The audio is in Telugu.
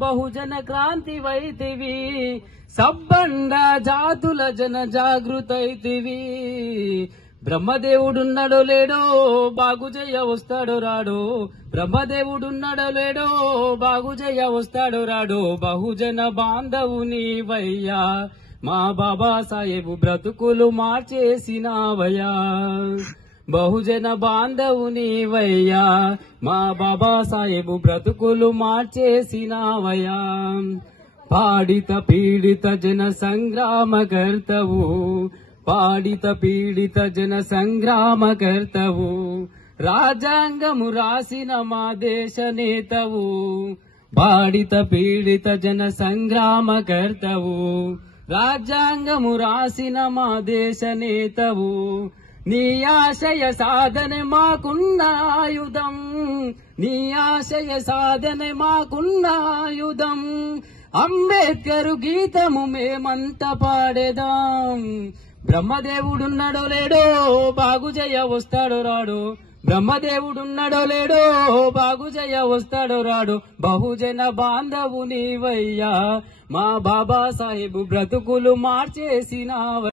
బహుజన క్రాంతి వైతివి సబ్బండ జాతుల జన జాగృతైతివి బ్రహ్మదేవుడున్నాడో లేడో బాగుజయ్య వస్తాడో రాడో బ్రహ్మదేవుడున్నాడో లేడో బాగుజయ్య వస్తాడో రాడో బహుజన బాంధవుని వయ్యా మా బాబా సాహెబు బ్రతుకులు మార్చేసినావయ్యా బహుజన బాంధవుని వయ్యా మా బాబా సాహెబు బ్రతుకులు మార్చేసినావయ్యా పాడిత పీడిత జన సంగ్రామకర్తవు పాడిత పీడిత జన సంగ్రామకర్తవు రాజ్యాంగము రాసిన మా దేశ నేతవు పాడిత పీడిత జన సంగ్రామకర్తవు రాజ్యాంగము రాసిన మా దేశ నేతవు నీ ఆశయ సాధన మాకున్న ఆయుధం నీ ఆశయ సాధన మాకున్న ఆయుధం అంబేద్కరు గీతము మేమంతా పాడేదాం బ్రహ్మదేవుడున్నాడో లేడో బాగుజయ్య వస్తాడో రాడో బ్రహ్మదేవుడున్నాడో లేడో బాగుజయ్య వస్తాడో రాడో బహుజన బాంధవుని వయ్యా మా బాబా సాహెబు బ్రతుకులు మార్చేసినావ